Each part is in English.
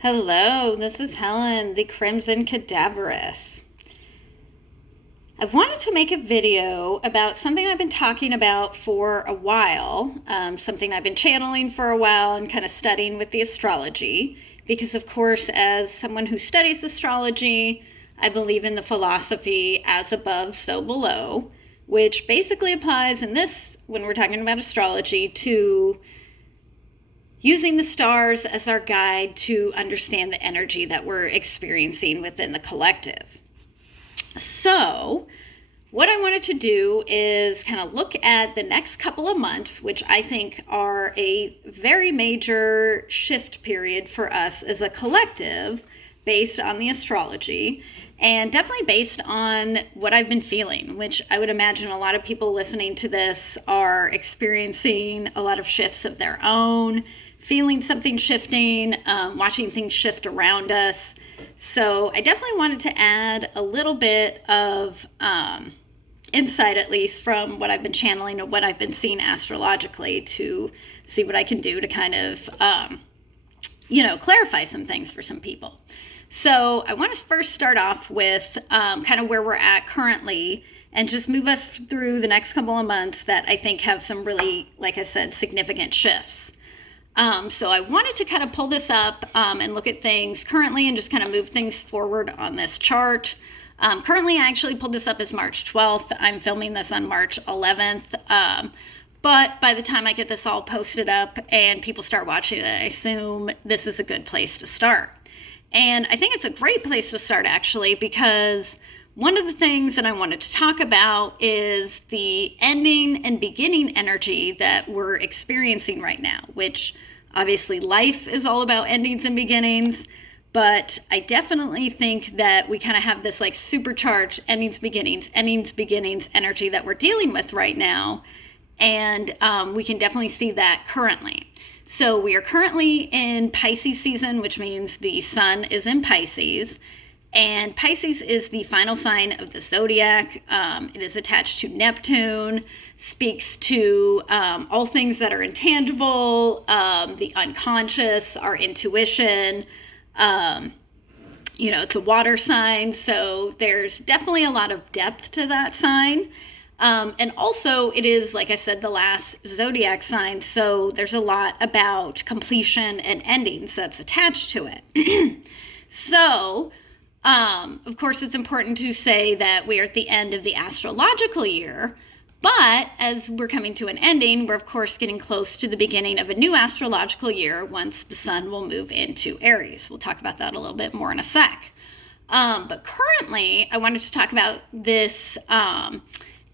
Hello, this is Helen, the Crimson Cadaveress. I wanted to make a video about something I've been talking about for a while, something I've been channeling for a while and kind of studying with the astrology. Because, of course, as someone who studies astrology, I believe in the philosophy as above, so below, which basically applies in this, when we're talking about astrology, to using the stars as our guide to understand the energy that we're experiencing within the collective. So, what I wanted to do is kind of look at the next couple of months, which I think are a very major shift period for us as a collective based on the astrology, and definitely based on what I've been feeling, which I would imagine a lot of people listening to this are experiencing a lot of shifts of their own, feeling something shifting, watching things shift around us. So I definitely wanted to add a little bit of insight, at least from what I've been channeling and what I've been seeing astrologically, to see what I can do to kind of, clarify some things for some people. So I want to first start off with kind of where we're at currently and just move us through the next couple of months that I think have some really, like I said, significant shifts. So I wanted to kind of pull this up and look at things currently and just kind of move things forward on this chart. Currently, I actually pulled this up as March 12th. I'm filming this on March 11th. But by the time I get this all posted up and people start watching it, I assume this is a good place to start. And I think it's a great place to start, actually, because one of the things that I wanted to talk about is the ending and beginning energy that we're experiencing right now, which obviously life is all about endings and beginnings, but I definitely think that we kind of have this like supercharged endings, beginnings energy that we're dealing with right now. And we can definitely see that currently. So we are currently in Pisces season, which means the sun is in Pisces. And Pisces is the final sign of the zodiac. It is attached to Neptune, speaks to all things that are intangible, the unconscious, our intuition. It's a water sign, so there's definitely a lot of depth to that sign. And also, it is, like I said, the last zodiac sign, so there's a lot about completion and endings that's attached to it. So, of course, it's important to say that we are at the end of the astrological year, but as we're coming to an ending, we're, of course, getting close to the beginning of a new astrological year once the sun will move into Aries. We'll talk about that a little bit more in a sec. But currently, I wanted to talk about this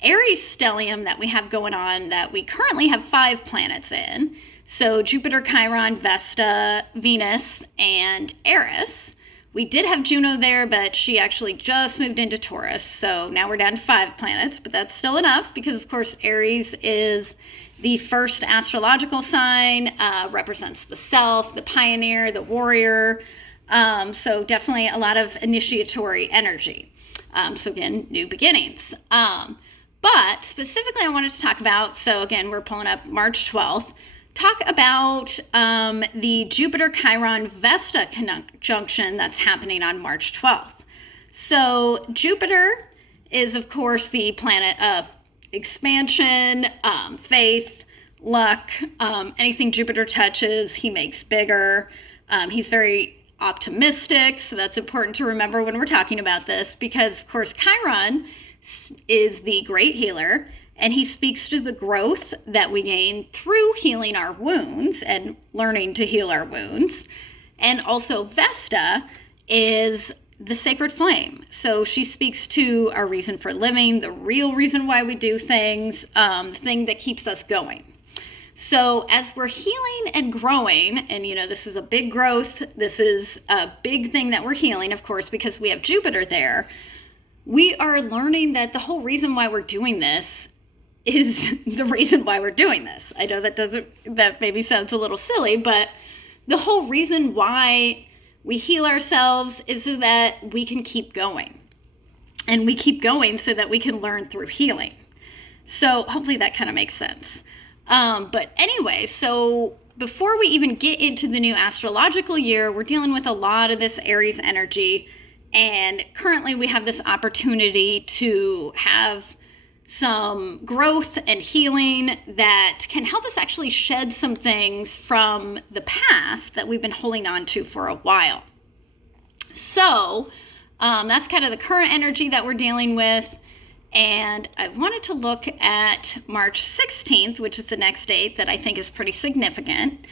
Aries stellium that we have going on, that we currently have 5 planets in. So Jupiter, Chiron, Vesta, Venus, and Eris. We did have Juno there, but she actually just moved into Taurus. So now we're down to 5 planets, but that's still enough because, of course, Aries is the first astrological sign, represents the self, the pioneer, the warrior. So definitely a lot of initiatory energy. So again, new beginnings. But specifically I wanted to talk about, so again, we're pulling up March 12th, talk about the Jupiter-Chiron-Vesta conjunction that's happening on March 12th. So Jupiter is, of course, the planet of expansion, faith, luck. Anything Jupiter touches, he makes bigger. He's very optimistic, so that's important to remember when we're talking about this, because, of course, Chiron is the great healer, and he speaks to the growth that we gain through healing our wounds and learning to heal our wounds. And also Vesta is the sacred flame. So she speaks to our reason for living, the real reason why we do things, the thing that keeps us going. So as we're healing and growing, and this is a big growth, this is a big thing that we're healing, of course, because we have Jupiter there, we are learning that the whole reason why we're doing this is the reason why we're doing this. I know that maybe sounds a little silly, but the whole reason why we heal ourselves is so that we can keep going. And we keep going so that we can learn through healing. So hopefully that kind of makes sense. But anyway, so before we even get into the new astrological year, we're dealing with a lot of this Aries energy. And currently we have this opportunity to have some growth and healing that can help us actually shed some things from the past that we've been holding on to for a while. So that's kind of the current energy that we're dealing with. And I wanted to look at March 16th, which is the next date that I think is pretty significant.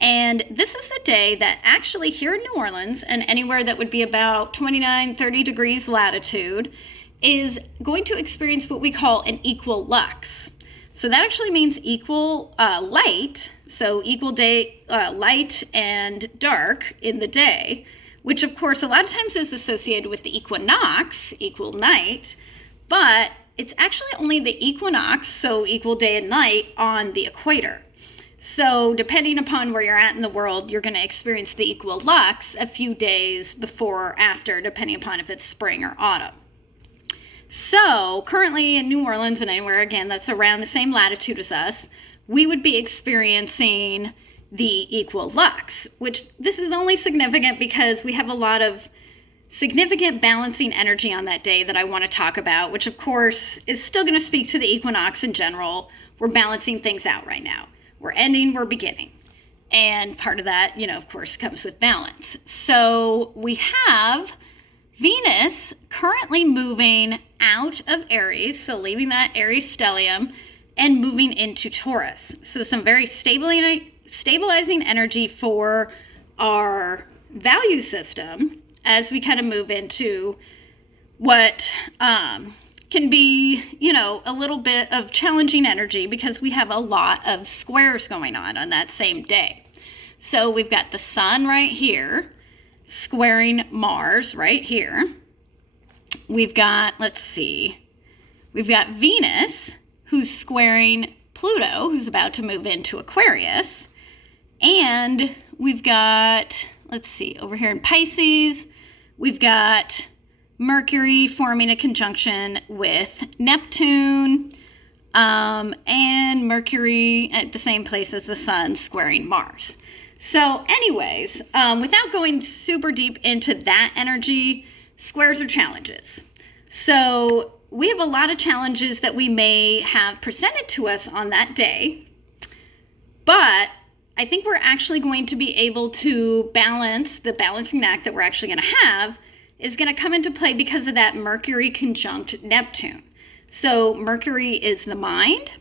And this is the day that actually here in New Orleans and anywhere that would be about 29, 30 degrees latitude is going to experience what we call an equilux. So that actually means equal light, so equal day, light and dark in the day, which of course a lot of times is associated with the equinox, equal night, but it's actually only the equinox, so equal day and night on the equator. So depending upon where you're at in the world, you're going to experience the equilux a few days before or after, depending upon if it's spring or autumn. So currently in New Orleans and anywhere, again, that's around the same latitude as us, we would be experiencing the equilux, which this is only significant because we have a lot of significant balancing energy on that day that I want to talk about, which of course is still going to speak to the equinox in general. We're balancing things out right now. We're ending, we're beginning. And part of that, of course, comes with balance. So we have Venus currently moving out of Aries, so leaving that Aries stellium and moving into Taurus. So some very stabilizing energy for our value system as we kind of move into what can be, a little bit of challenging energy because we have a lot of squares going on that same day. So we've got the sun right here squaring Mars right here. We've got, we've got Venus who's squaring Pluto, who's about to move into Aquarius. And we've got, over here in Pisces, we've got Mercury forming a conjunction with Neptune, and Mercury at the same place as the sun squaring Mars. So anyways, without going super deep into that energy, squares are challenges. So we have a lot of challenges that we may have presented to us on that day, but I think we're actually going to be able to balance. The balancing act that we're actually going to have is going to come into play because of that Mercury conjunct Neptune. So Mercury is the mind,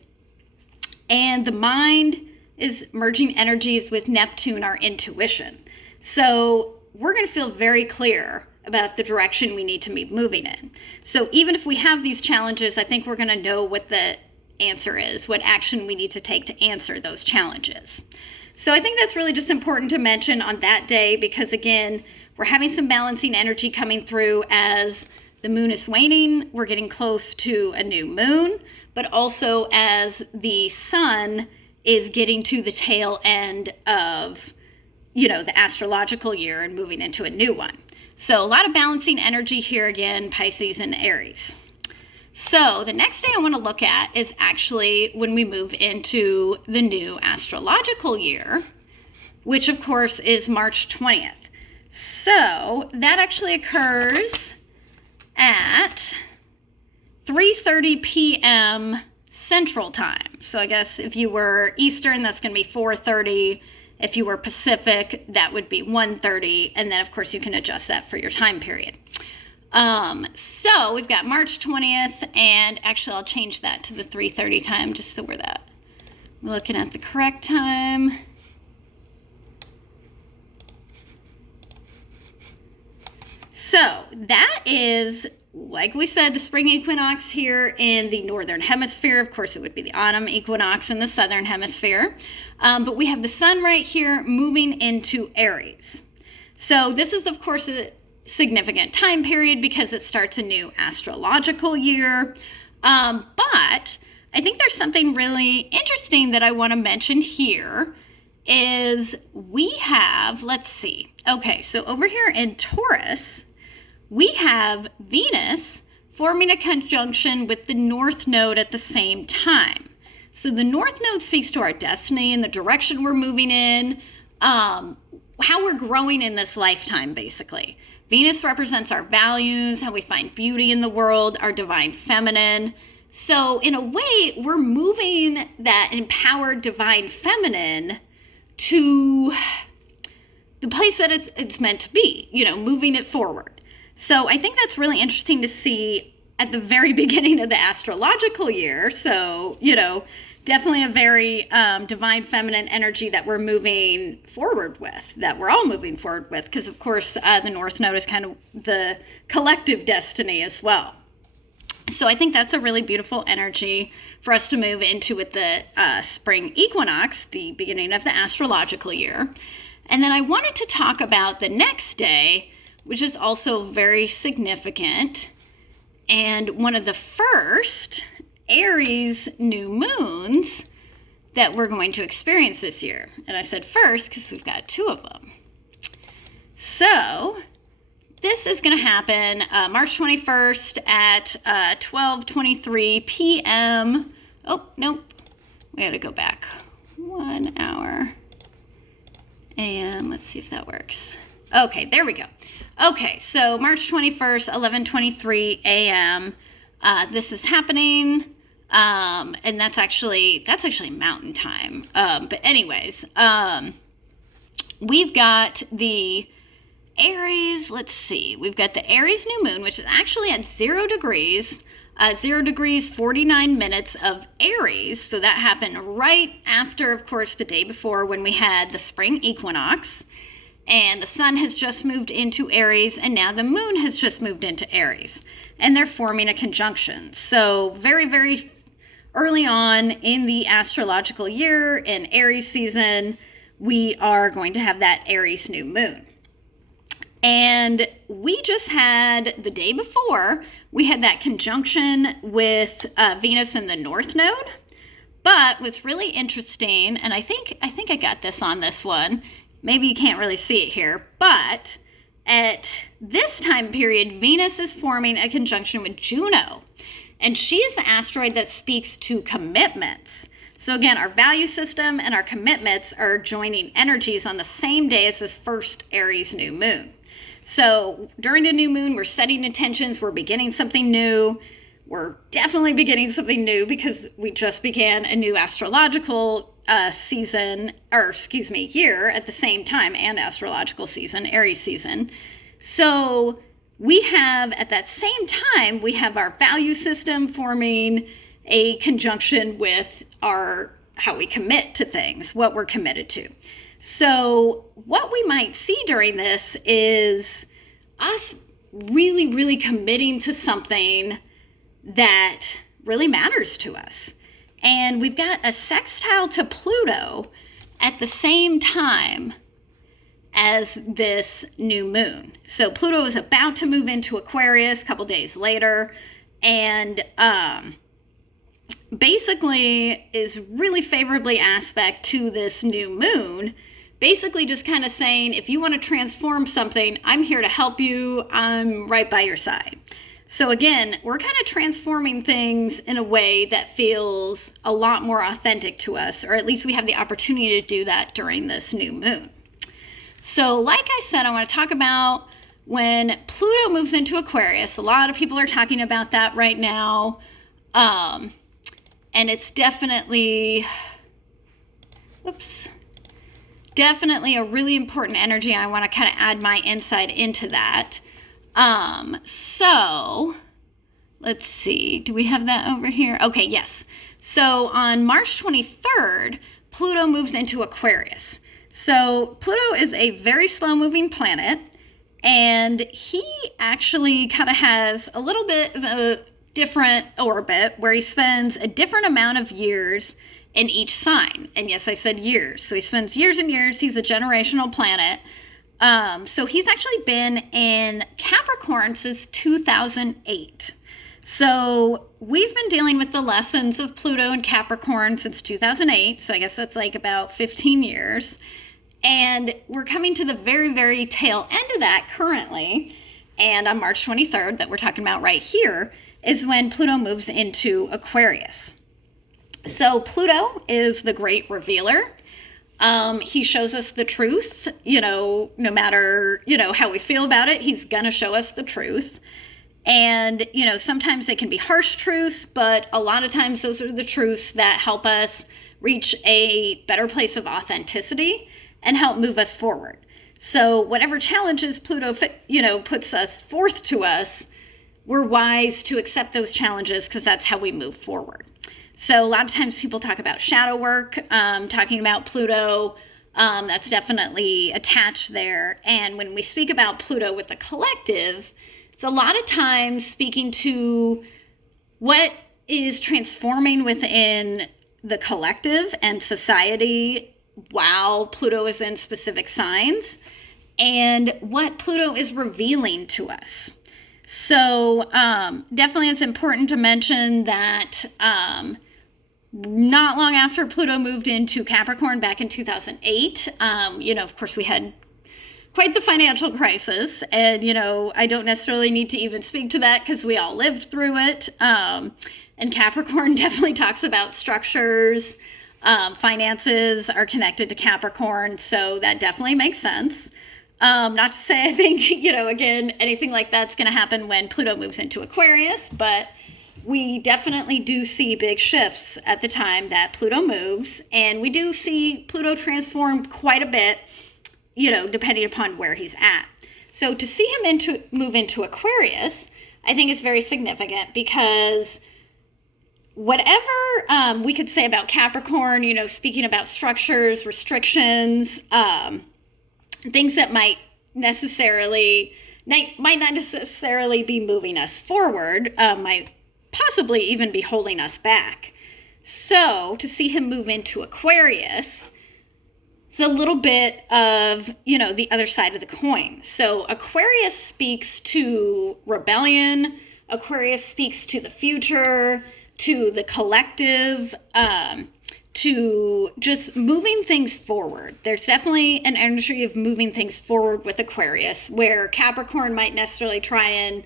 and the mind is merging energies with Neptune, our intuition. So we're going to feel very clear about the direction we need to be moving in. So even if we have these challenges, I think we're going to know what the answer is, what action we need to take to answer those challenges. So I think that's really just important to mention on that day because, again, we're having some balancing energy coming through as the moon is waning. We're getting close to a new moon, but also as the sun is getting to the tail end of, the astrological year and moving into a new one. So a lot of balancing energy here again, Pisces and Aries. So the next day I want to look at is actually when we move into the new astrological year, which of course is March 20th. So that actually occurs at 3:30 p.m. Central Time. So I guess if you were Eastern, that's going to be 4:30. If you were Pacific, that would be 1:30. And then, of course, you can adjust that for your time period. So we've got March 20th, and actually I'll change that to the 3:30 time just so we're looking at the correct time. So that is, like we said, the spring equinox here in the northern hemisphere. Of course, it would be the autumn equinox in the southern hemisphere. But we have the sun right here moving into Aries. So this is, of course, a significant time period because it starts a new astrological year. But I think there's something really interesting that I want to mention here is we have, okay, so over here in Taurus, we have Venus forming a conjunction with the North Node at the same time. So the North Node speaks to our destiny and the direction we're moving in, how we're growing in this lifetime, basically. Venus represents our values, how we find beauty in the world, our divine feminine. So in a way, we're moving that empowered divine feminine to the place that it's meant to be, moving it forward. So I think that's really interesting to see at the very beginning of the astrological year. So, definitely a very divine feminine energy that we're moving forward with, that we're all moving forward with, because of course the North Node is kind of the collective destiny as well. So I think that's a really beautiful energy for us to move into with the spring equinox, the beginning of the astrological year. And then I wanted to talk about the next day, which is also very significant, and one of the first Aries new moons that we're going to experience this year. And I said first because we've got 2 of them. So this is going to happen March 21st at 12:23 p.m. Oh, nope. We got to go back 1 hour. And let's see if that works. Okay, there we go. Okay, so March 21st, 11:23 a.m. This is happening. And that's actually mountain time. But anyways, we've got the Aries, let's see. We've got the Aries new moon, which is actually at 0 degrees, 0 degrees, 49 minutes of Aries. So that happened right after, of course, the day before when we had the spring equinox. And the sun has just moved into Aries, and now the moon has just moved into Aries. And they're forming a conjunction. So very, very early on in the astrological year, in Aries season, we are going to have that Aries new moon. And we just had, the day before, we had that conjunction with Venus in the North Node. But what's really interesting, and I think I got this on this one, maybe you can't really see it here, but at this time period, Venus is forming a conjunction with Juno. And she is the asteroid that speaks to commitments. So again, our value system and our commitments are joining energies on the same day as this first Aries new moon. So during the new moon, we're setting intentions, we're beginning something new. We're definitely beginning something new because we just began a new astrological year at the same time, and astrological season, Aries season. So we have, at that same time, we have our value system forming a conjunction with how we commit to things, what we're committed to. So what we might see during this is us really, really committing to something that really matters to us. And we've got a sextile to Pluto at the same time as this new moon. So Pluto is about to move into Aquarius a couple days later, and basically is really favorably aspect to this new moon. Basically just kind of saying, if you want to transform something, I'm here to help you. I'm right by your side. So again, we're kind of transforming things in a way that feels a lot more authentic to us, or at least we have the opportunity to do that during this new moon. So like I said, I want to talk about when Pluto moves into Aquarius. A lot of people are talking about that right now. And it's definitely a really important energy. I want to kind of add my insight into that. So let's see, do we have that over here? Okay, yes. So on March 23rd, Pluto moves into Aquarius. So Pluto is a very slow moving planet, and he actually kind of has a little bit of a different orbit where he spends a different amount of years in each sign. And yes, I said years. So he spends years and years. He's a generational planet. So he's actually been in Capricorn since 2008. So we've been dealing with the lessons of Pluto and Capricorn since 2008. So I guess that's like about 15 years. And we're coming to the very, very tail end of that currently. And on March 23rd, that we're talking about right here, is when Pluto moves into Aquarius. So Pluto is the great revealer. He shows us the truth, no matter, how we feel about it, he's going to show us the truth. And, sometimes they can be harsh truths, but a lot of times those are the truths that help us reach a better place of authenticity and help move us forward. So whatever challenges Pluto, puts us forth to us, we're wise to accept those challenges because that's how we move forward. So a lot of times people talk about shadow work, talking about Pluto. That's definitely attached there. And when we speak about Pluto with the collective, it's a lot of times speaking to what is transforming within the collective and society while Pluto is in specific signs, and what Pluto is revealing to us. So definitely it's important to mention that not long after Pluto moved into Capricorn back in 2008, of course we had quite the financial crisis. And, I don't necessarily need to even speak to that because we all lived through it. And Capricorn definitely talks about structures. Finances are connected to Capricorn. So that definitely makes sense. Not to say I think, again, anything like that's going to happen when Pluto moves into Aquarius, but we definitely do see big shifts at the time that Pluto moves. And we do see Pluto transform quite a bit, depending upon where he's at. So to see him move into Aquarius, I think is very significant because whatever we could say about Capricorn, speaking about structures, restrictions, things that might not necessarily be moving us forward, might possibly even be holding us back. So to see him move into Aquarius, it's a little bit of, the other side of the coin. So Aquarius speaks to rebellion. Aquarius speaks to the future, to the collective, to just moving things forward. There's definitely an energy of moving things forward with Aquarius, where Capricorn might necessarily try and,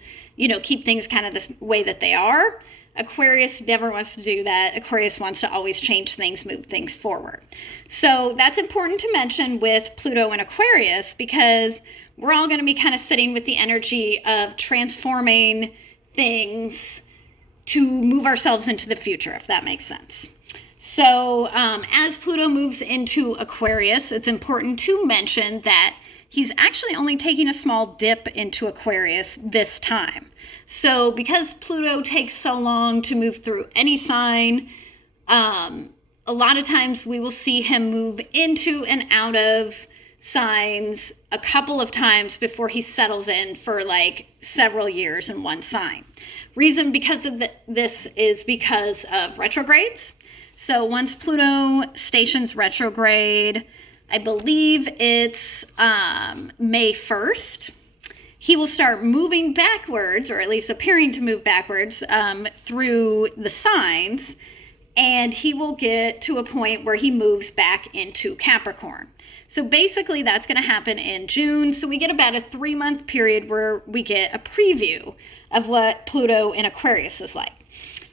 keep things kind of the way that they are. Aquarius never wants to do that. Aquarius wants to always change things, move things forward. So that's important to mention with Pluto and Aquarius, because we're all going to be kind of sitting with the energy of transforming things to move ourselves into the future, if that makes sense. So as Pluto moves into Aquarius, it's important to mention that he's actually only taking a small dip into Aquarius this time. So because Pluto takes so long to move through any sign, a lot of times we will see him move into and out of signs a couple of times before he settles in for like several years in one sign. Reason because of this is because of retrogrades. So once Pluto stations retrograde, I believe it's May 1st, he will start moving backwards, or at least appearing to move backwards through the signs, and he will get to a point where he moves back into Capricorn. So basically that's going to happen in June. So we get about a 3-month period where we get a preview of what Pluto in Aquarius is like.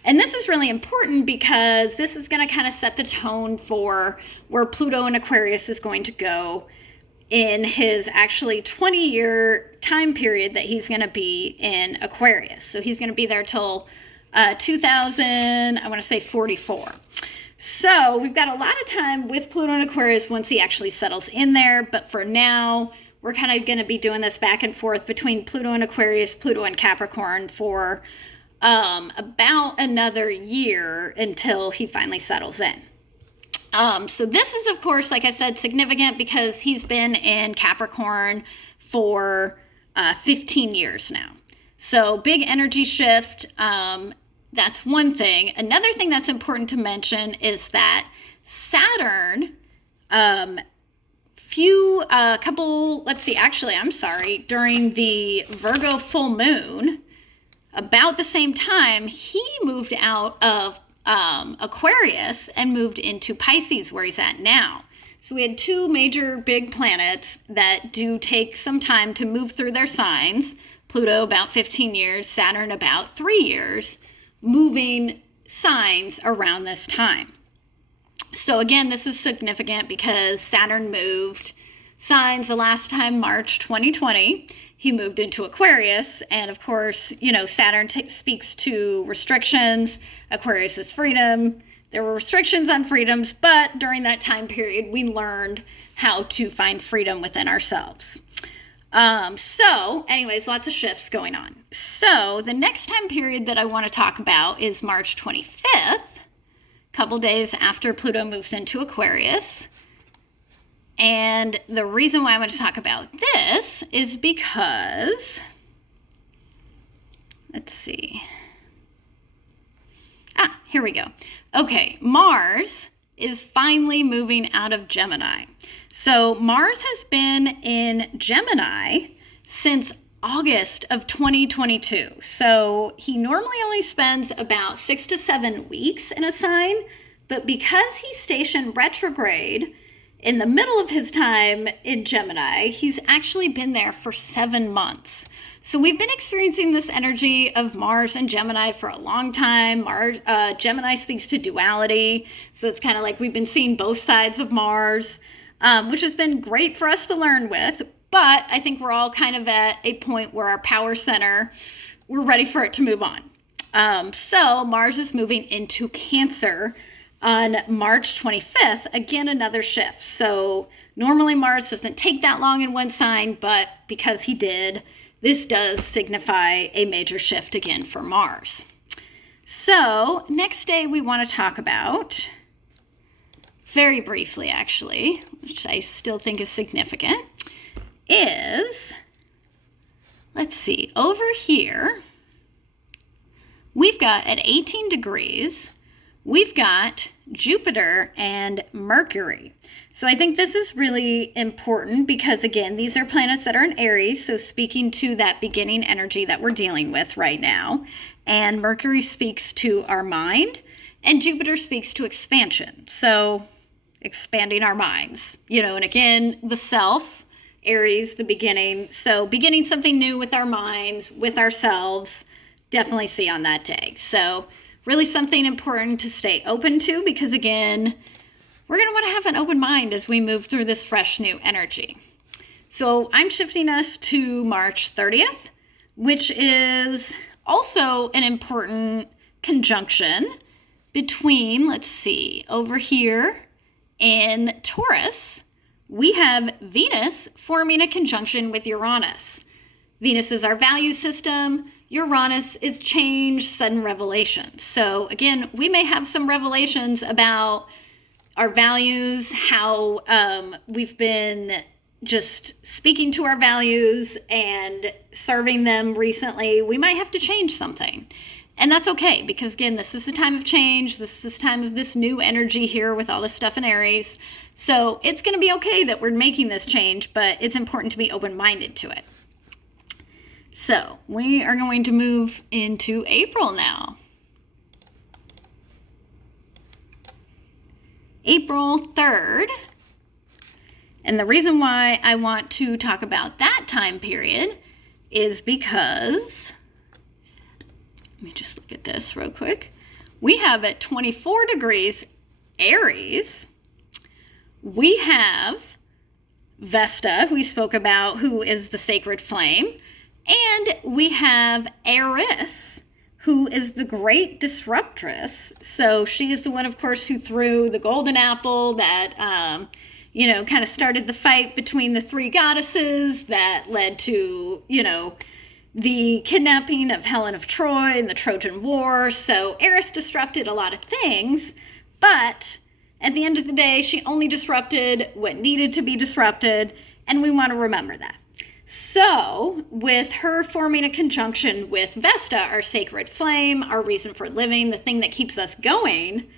And this is really important because this is going to kind of set the tone for where Pluto in Aquarius is going to go in his actually 20-year time period that he's going to be in Aquarius. So he's going to be there till 44. So we've got a lot of time with Pluto in Aquarius once he actually settles in there. But for now, we're kind of going to be doing this back and forth between Pluto and Aquarius, Pluto and Capricorn for about another year until he finally settles in. So this is, of course, like I said, significant because he's been in Capricorn for 15 years now. So big energy shift. That's one thing. Another thing that's important to mention is that Saturn, during the Virgo full moon, about the same time, he moved out of Aquarius and moved into Pisces, where he's at now. So we had two major big planets that do take some time to move through their signs. Pluto about 15 years, Saturn about 3 years, moving signs around this time. So again, this is significant because Saturn moved signs the last time, March 2020. He moved into Aquarius. And of course, Saturn speaks to restrictions. Aquarius is freedom. There were restrictions on freedoms, but during that time period, we learned how to find freedom within ourselves. So anyways, lots of shifts going on. So the next time period that I want to talk about is March 25th, a couple days after Pluto moves into Aquarius. And the reason why I want to talk about this is because, let's see. Here we go. Okay, Mars is finally moving out of Gemini. So Mars has been in Gemini since August of 2022. So he normally only spends about 6 to 7 weeks in a sign, but because he's stationed retrograde in the middle of his time in Gemini, he's actually been there for 7 months. So we've been experiencing this energy of Mars and Gemini for a long time. Gemini speaks to duality. So it's kind of like we've been seeing both sides of Mars, which has been great for us to learn with. But I think we're all kind of at a point where our power center, we're ready for it to move on. So Mars is moving into Cancer on March 25th, again, another shift. So normally Mars doesn't take that long in one sign, but because he did, this does signify a major shift again for Mars. So next day we want to talk about, very briefly actually, which I still think is significant, is, let's see, over here, we've got at 18 degrees, we've got Jupiter and Mercury. So I think this is really important because, again, these are planets that are in Aries, so speaking to that beginning energy that we're dealing with right now. And Mercury speaks to our mind, and Jupiter speaks to expansion. So expanding our minds, and again, the self, Aries, the beginning. So beginning something new with our minds, with ourselves, definitely see on that day. So really something important to stay open to because, again, we're going to want to have an open mind as we move through this fresh new energy. So I'm shifting us to March 30th, which is also an important conjunction between, let's see, over here in Taurus, we have Venus forming a conjunction with Uranus. Venus is our value system. Uranus is change, sudden revelations. So again, we may have some revelations about our values, how we've been just speaking to our values and serving them recently. We might have to change something. And that's okay because, again, this is the time of change. This is the time of this new energy here with all this stuff in Aries. So it's going to be okay that we're making this change, but it's important to be open-minded to it. So we are going to move into April now. April 3rd. And the reason why I want to talk about that time period is because, let me just look at this real quick. We have at 24 degrees Aries, we have Vesta, who we spoke about, who is the sacred flame. And we have Eris, who is the great disruptress. So she is the one, of course, who threw the golden apple that, kind of started the fight between the three goddesses that led to, the kidnapping of Helen of Troy and the Trojan War. So Eris disrupted a lot of things, but at the end of the day, she only disrupted what needed to be disrupted, and we want to remember that. So, with her forming a conjunction with Vesta, our sacred flame, our reason for living, the thing that keeps us going,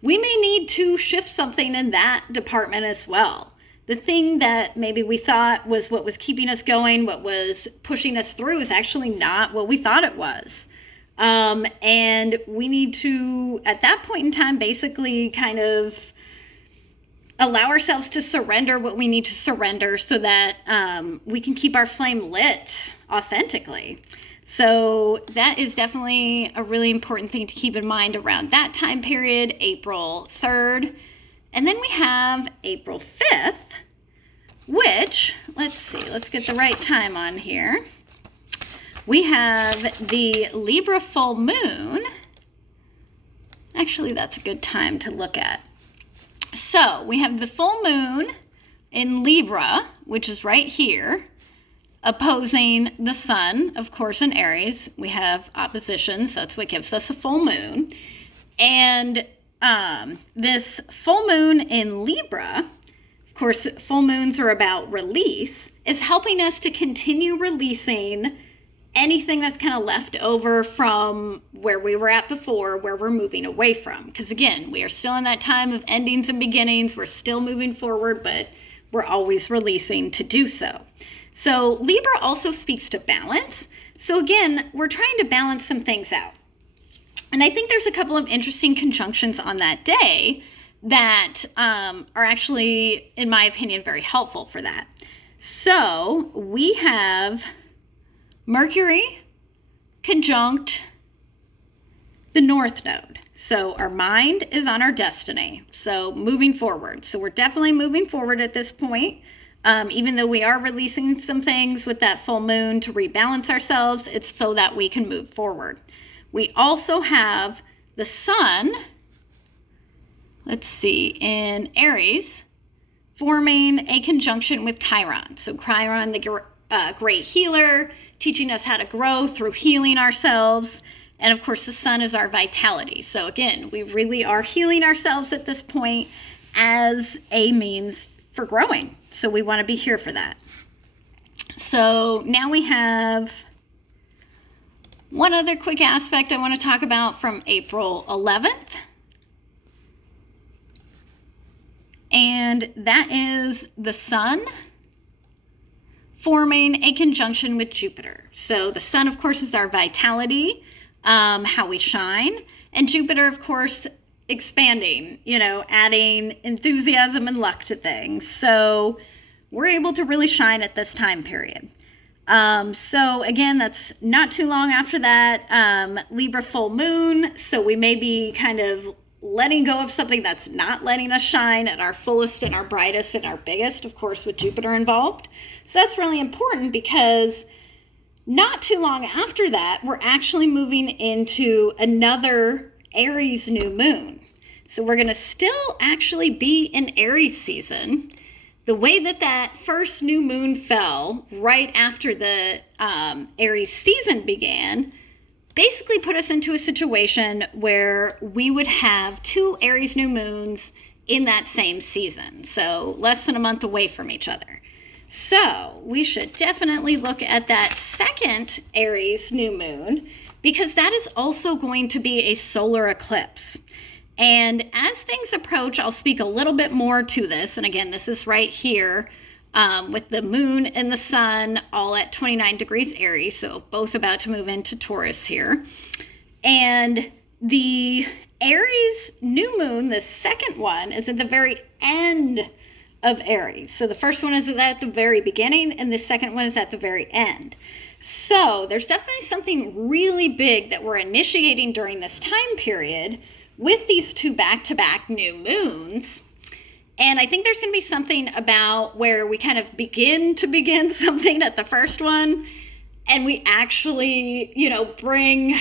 we may need to shift something in that department as well. The thing that maybe we thought was what was keeping us going, what was pushing us through, is actually not what we thought it was. And we need to, at that point in time, basically kind of allow ourselves to surrender what we need to surrender so that we can keep our flame lit authentically. So that is definitely a really important thing to keep in mind around that time period, April 3rd. And then we have April 5th, which, let's get the right time on here. We have the Libra full moon. Actually, that's a good time to look at. So we have the full moon in Libra, which is right here, opposing the sun, of course, in Aries. We have oppositions. That's what gives us a full moon. And this full moon in Libra, of course, full moons are about release, is helping us to continue releasing anything that's kind of left over from where we were at before, where we're moving away from. Because again, we are still in that time of endings and beginnings. We're still moving forward, but we're always releasing to do so. So Libra also speaks to balance. So again, we're trying to balance some things out. And I think there's a couple of interesting conjunctions on that day that are actually, in my opinion, very helpful for that. So we have Mercury conjunct the North Node. So our mind is on our destiny. So moving forward. So we're definitely moving forward at this point. Even though we are releasing some things with that full moon to rebalance ourselves, it's so that we can move forward. We also have the sun, in Aries, forming a conjunction with Chiron. So Chiron, the great healer, teaching us how to grow through healing ourselves. And of course, the sun is our vitality. So again, we really are healing ourselves at this point as a means for growing. So we want to be here for that. So now we have one other quick aspect I want to talk about from April 11th. And that is the sun forming a conjunction with Jupiter. So the sun, of course, is our vitality, how we shine. And Jupiter, of course, expanding, adding enthusiasm and luck to things. So we're able to really shine at this time period. So again, that's not too long after that, Libra full moon. So we may be kind of letting go of something that's not letting us shine at our fullest and our brightest and our biggest, of course, with Jupiter involved. So that's really important because not too long after that, we're actually moving into another Aries new moon. So we're going to still actually be in Aries season. The way that first new moon fell right after the Aries season began basically put us into a situation where we would have two Aries new moons in that same season. So less than a month away from each other. So we should definitely look at that second Aries new moon because that is also going to be a solar eclipse. And as things approach, I'll speak a little bit more to this. And again, this is right here with the moon and the sun all at 29 degrees Aries. So both about to move into Taurus here. And the Aries new moon, the second one, is at the very end of Aries. So the first one is at the very beginning and the second one is at the very end. So there's definitely something really big that we're initiating during this time period with these two back-to-back new moons. And I think there's going to be something about where we kind of begin something at the first one and we actually, bring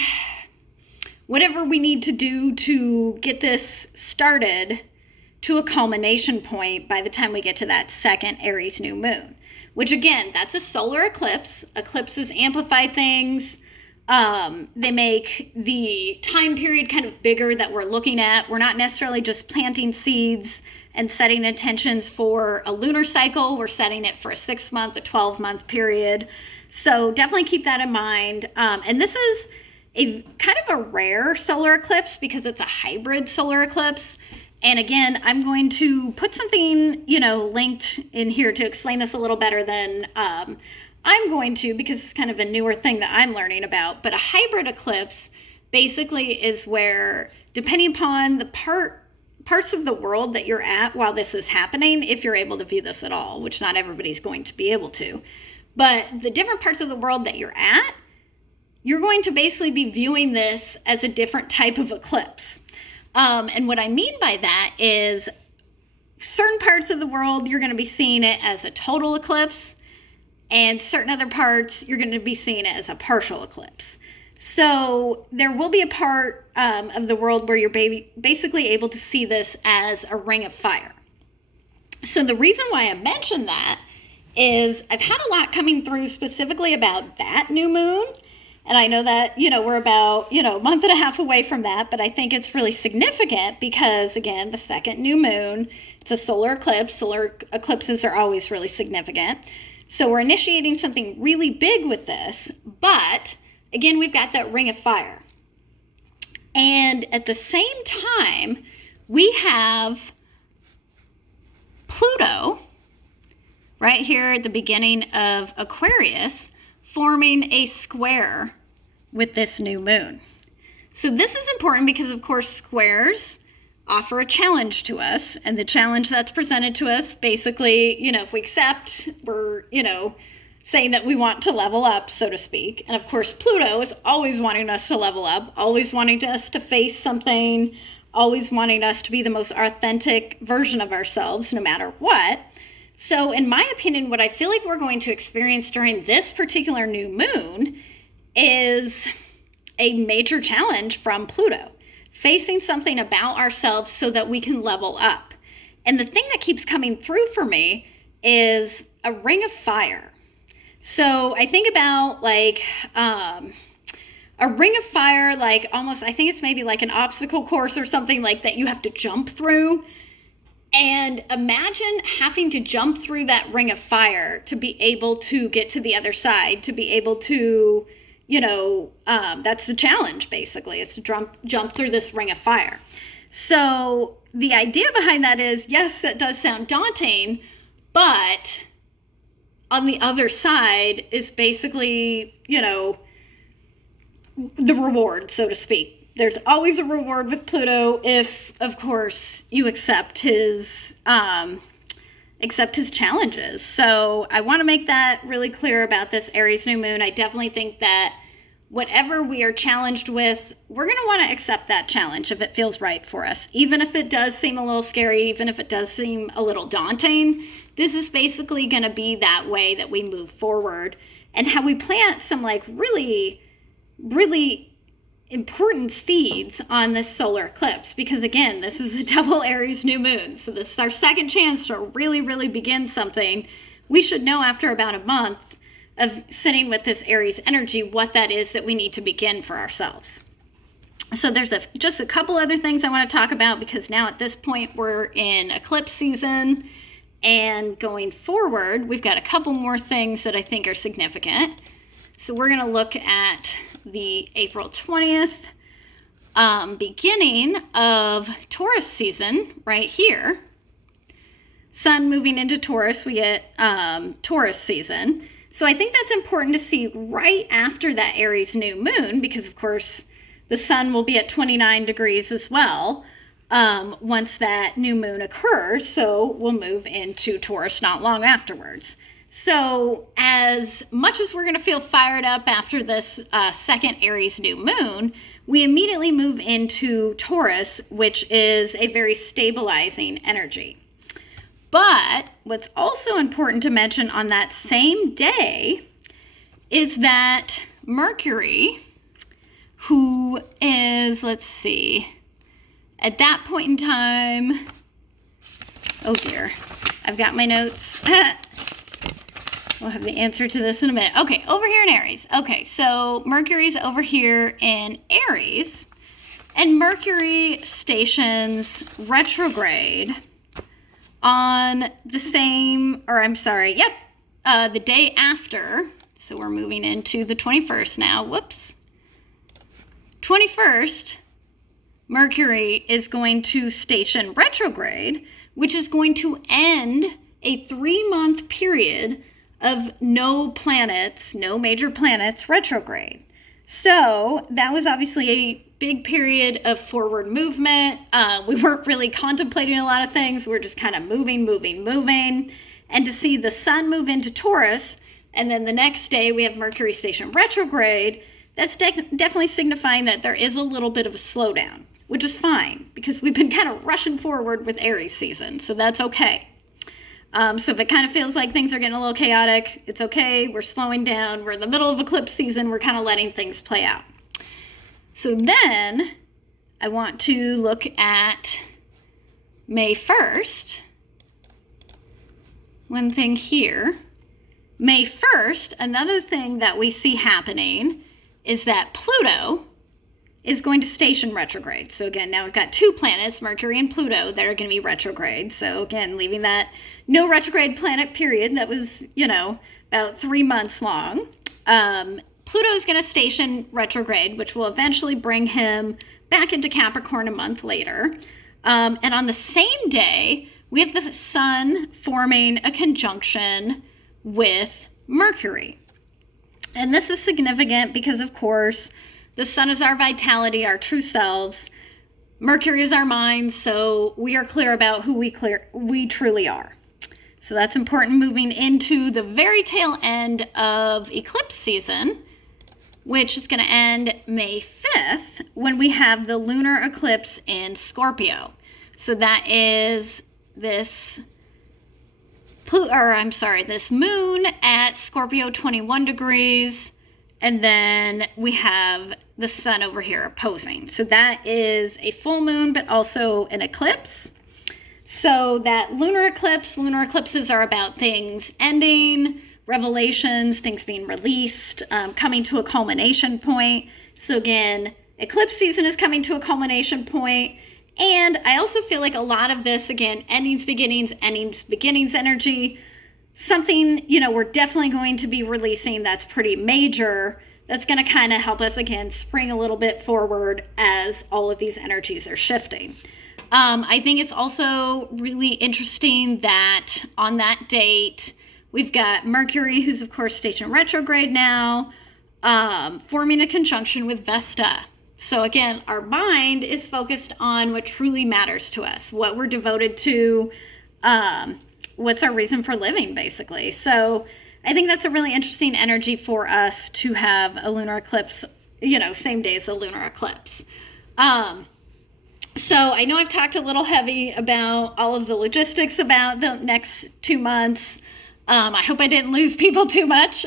whatever we need to do to get this started to a culmination point by the time we get to that second Aries new moon, which again, that's a solar eclipse. Eclipses amplify things. They make the time period kind of bigger that we're looking at. We're not necessarily just planting seeds and setting intentions for a lunar cycle. We're setting it for a 6-month, a 12-month period. So definitely keep that in mind. And this is a kind of a rare solar eclipse because it's a hybrid solar eclipse. And again, I'm going to put something, linked in here to explain this a little better than I'm going to, because it's kind of a newer thing that I'm learning about. But a hybrid eclipse basically is where, depending upon the parts of the world that you're at while this is happening, if you're able to view this at all, which not everybody's going to be able to, but the different parts of the world that you're at, you're going to basically be viewing this as a different type of eclipse. And what I mean by that is certain parts of the world, you're going to be seeing it as a total eclipse, and certain other parts, you're going to be seeing it as a partial eclipse. So there will be a part of the world where you're basically able to see this as a ring of fire. So the reason why I mentioned that is I've had a lot coming through specifically about that new moon. And I know that, we're about, a month and a half away from that, but I think it's really significant because, again, the second new moon, it's a solar eclipse. Solar eclipses are always really significant. So we're initiating something really big with this, but again, we've got that ring of fire. And at the same time, we have Pluto right here at the beginning of Aquarius forming a square with this new moon. So this is important because, of course, squares offer a challenge to us. And the challenge that's presented to us, basically, if we accept, we're, saying that we want to level up, so to speak. And of course, Pluto is always wanting us to level up, always wanting us to face something, always wanting us to be the most authentic version of ourselves, no matter what. So in my opinion, what I feel like we're going to experience during this particular new moon is a major challenge from Pluto, facing something about ourselves so that we can level up. And the thing that keeps coming through for me is a ring of fire. So I think about a ring of fire, like almost, I think it's maybe like an obstacle course or something like that you have to jump through. And imagine having to jump through that ring of fire to be able to get to the other side, to be able to, that's the challenge, basically. It's to jump through this ring of fire. So the idea behind that is, yes, it does sound daunting, but on the other side is basically, the reward, so to speak. There's always a reward with Pluto if, of course, you accept his challenges. So I want to make that really clear about this Aries new moon. I definitely think that whatever we are challenged with, we're going to want to accept that challenge if it feels right for us. Even if it does seem a little scary, even if it does seem a little daunting, this is basically going to be that way that we move forward and how we plant some really, really important seeds on this solar eclipse. Because again, this is a double Aries new moon. So this is our second chance to really, really begin something. We should know after about a month of sitting with this Aries energy what that is that we need to begin for ourselves. So there's just a couple other things I want to talk about because now at this point we're in eclipse season. And going forward, we've got a couple more things that I think are significant. So we're going to look at the April 20th beginning of Taurus season right here. Sun moving into Taurus, we get Taurus season. So I think that's important to see right after that Aries new moon because, of course, the sun will be at 29 degrees as well. Once that new moon occurs, so we'll move into Taurus not long afterwards. So as much as we're going to feel fired up after this second Aries new moon, we immediately move into Taurus, which is a very stabilizing energy. But what's also important to mention on that same day is that Mercury, who is, at that point in time, oh dear, I've got my notes. We'll have the answer to this in a minute. Okay, over here in Aries. Okay, so Mercury's over here in Aries, and Mercury stations retrograde on the day after. So we're moving into the 21st now. 21st. Mercury is going to station retrograde, which is going to end a 3-month period of no major planets retrograde. So that was obviously a big period of forward movement. We weren't really contemplating a lot of things. We're just kind of moving. And to see the sun move into Taurus, and then the next day we have Mercury station retrograde, that's definitely signifying that there is a little bit of a slowdown. which is fine because we've been kind of rushing forward with Aries season. So that's okay. So if it kind of feels like things are getting a little chaotic, it's okay. We're slowing down. We're in the middle of eclipse season. We're kind of letting things play out. So then I want to look at May 1st. One thing here. May 1st, another thing that we see happening is that Pluto is going to station retrograde. So again, now we've got two planets, Mercury and Pluto, that are going to be retrograde. So again, leaving that no retrograde planet period that was, about 3 months long. Pluto is going to station retrograde, which will eventually bring him back into Capricorn a month later. And on the same day, we have the Sun forming a conjunction with Mercury. And this is significant because, of course, the Sun is our vitality, our true selves. Mercury is our mind, so we are clear about who we truly are. So that's important moving into the very tail end of eclipse season, which is going to end May 5th when we have the lunar eclipse in Scorpio. So that is this moon at Scorpio 21 degrees, and then we have the Sun over here opposing. So that is a full moon, but also an eclipse. So that lunar eclipses are about things ending, revelations, things being released, coming to a culmination point. So again, eclipse season is coming to a culmination point. And I also feel like a lot of this, again, endings, beginnings energy, something, we're definitely going to be releasing that's pretty major. That's going to kind of help us, again, spring a little bit forward as all of these energies are shifting. I think it's also really interesting that on that date, we've got Mercury, who's, of course, stationed retrograde now, forming a conjunction with Vesta. So again, our mind is focused on what truly matters to us, what we're devoted to, what's our reason for living, basically. So I think that's a really interesting energy for us to have a lunar eclipse, same day as a lunar eclipse. So I know I've talked a little heavy about all of the logistics about the next 2 months. I hope I didn't lose people too much.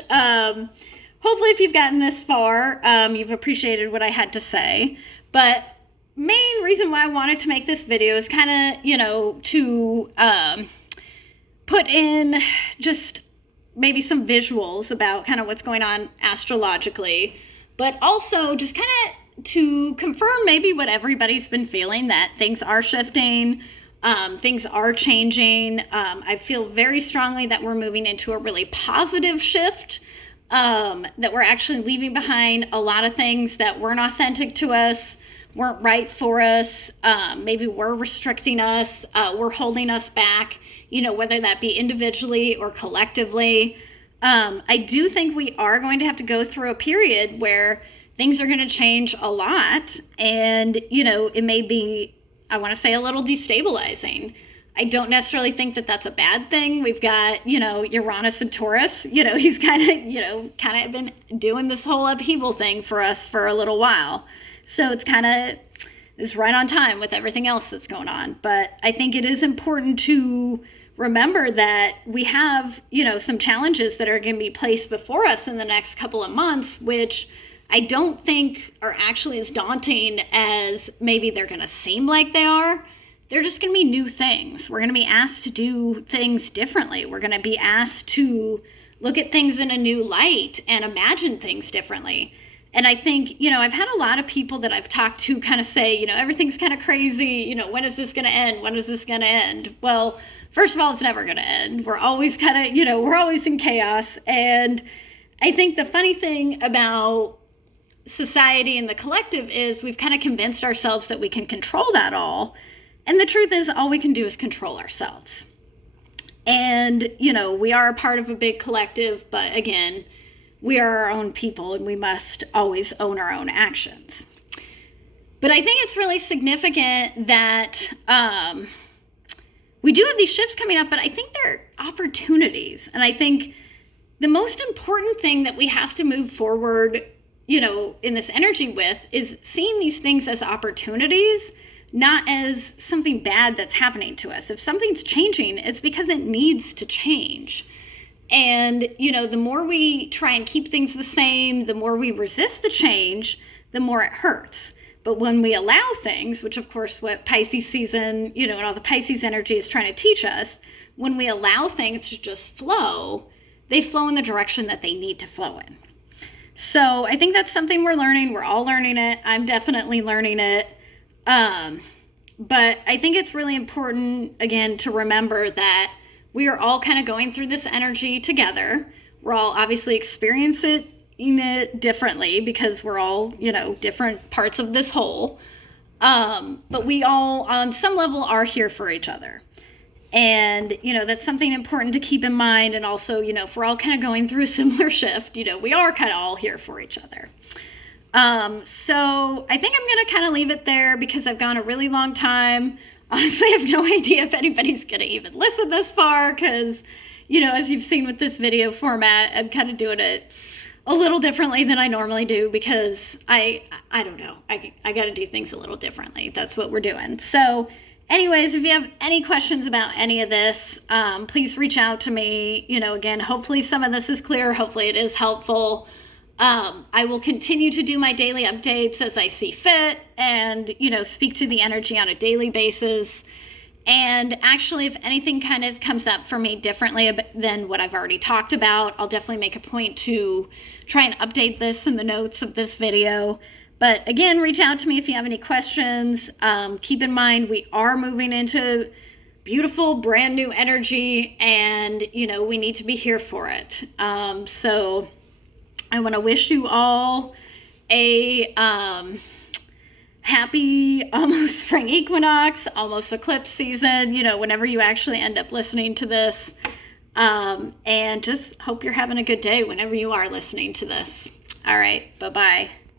Hopefully, if you've gotten this far, you've appreciated what I had to say. But main reason why I wanted to make this video is kind of, to put in just maybe some visuals about kind of what's going on astrologically, but also just kind of to confirm maybe what everybody's been feeling, that things are shifting, things are changing. I feel very strongly that we're moving into a really positive shift. That we're actually leaving behind a lot of things that weren't authentic to us, weren't right for us, maybe were restricting us, were holding us back, whether that be individually or collectively. I do think we are going to have to go through a period where things are going to change a lot, and, it may be, I want to say, a little destabilizing. I don't necessarily think that that's a bad thing. We've got, Uranus and Taurus, he's kind of been doing this whole upheaval thing for us for a little while. So it's right on time with everything else that's going on. But I think it is important to remember that we have, some challenges that are going to be placed before us in the next couple of months, which I don't think are actually as daunting as maybe they're going to seem like they are. They're just going to be new things. We're going to be asked to do things differently. We're going to be asked to look at things in a new light and imagine things differently. And I think, I've had a lot of people that I've talked to kind of say, everything's kind of crazy. When is this going to end? When is this going to end? Well, first of all, it's never going to end. We're always kind of, we're always in chaos. And I think the funny thing about society and the collective is we've kind of convinced ourselves that we can control that all. And the truth is, all we can do is control ourselves. And, we are a part of a big collective, but again, we are our own people and we must always own our own actions. But I think it's really significant that we do have these shifts coming up, but I think they're opportunities. And I think the most important thing that we have to move forward, in this energy with is seeing these things as opportunities, not as something bad that's happening to us. If something's changing, it's because it needs to change. And, the more we try and keep things the same, the more we resist the change, the more it hurts. But when we allow things, which of course what Pisces season, and all the Pisces energy is trying to teach us, when we allow things to just flow, they flow in the direction that they need to flow in. So I think that's something we're learning. We're all learning it. I'm definitely learning it. But I think it's really important, again, to remember that we are all kind of going through this energy together. We're all obviously experiencing it differently because we're all, different parts of this whole. But we all, on some level, are here for each other. And, that's something important to keep in mind. And also, if we're all kind of going through a similar shift, we are kind of all here for each other. So I think I'm going to kind of leave it there because I've gone a really long time. Honestly, I have no idea if anybody's going to even listen this far because, as you've seen with this video format, I'm kind of doing it a little differently than I normally do because I don't know. I got to do things a little differently. That's what we're doing. So anyways, if you have any questions about any of this, please reach out to me. Again, hopefully some of this is clear. Hopefully it is helpful. I will continue to do my daily updates as I see fit and, speak to the energy on a daily basis. And actually, if anything kind of comes up for me differently than what I've already talked about, I'll definitely make a point to try and update this in the notes of this video. But again, reach out to me if you have any questions. Keep in mind, we are moving into beautiful, brand new energy and, we need to be here for it. So I want to wish you all a happy almost spring equinox, almost eclipse season, whenever you actually end up listening to this. And just hope you're having a good day whenever you are listening to this. All right. Bye-bye.